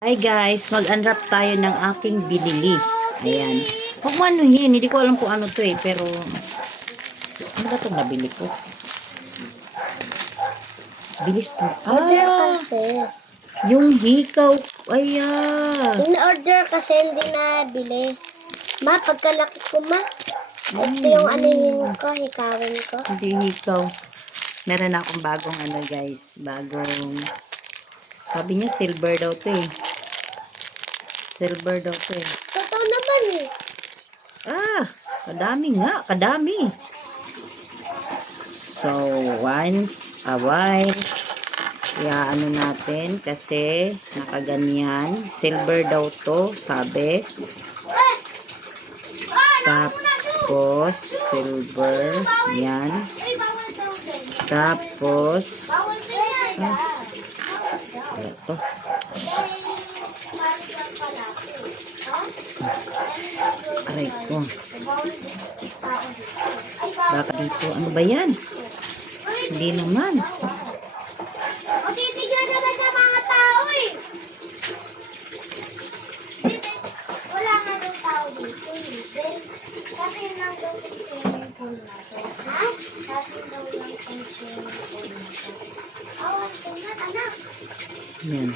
Hi guys, mag-unwrap tayo ng aking binili. Ayan. Huwag mo anuhin, hindi ko alam kung ano to pero ano ba itong nabili ko? Bilis to. Order kasi. Yung hikaw. Ayan. In-order kasi hindi nabili. Ma, pagkalaki ko ma. Ito yung anihin ko, hikawin ko. Hindi hikaw. Meron akong bagong guys. Bagong, sabi niya silver daw to Silver daw to Totoo naman eh. Kadami nga. Kadami. So, once a while, ano natin kasi nakaganyan. Silver daw to, sabi. Tapos, silver. Yan. Tapos, ito. Aray ko. Baka dito. Ano ba yan? Hindi naman. Titignan naman ng mga tao eh. Wala nga daw tao dito. Kasi yun lang daw yung swimming pool natin. Ha? Kasi daw lang yung swimming pool natin. Awan ko na, anak. Yan.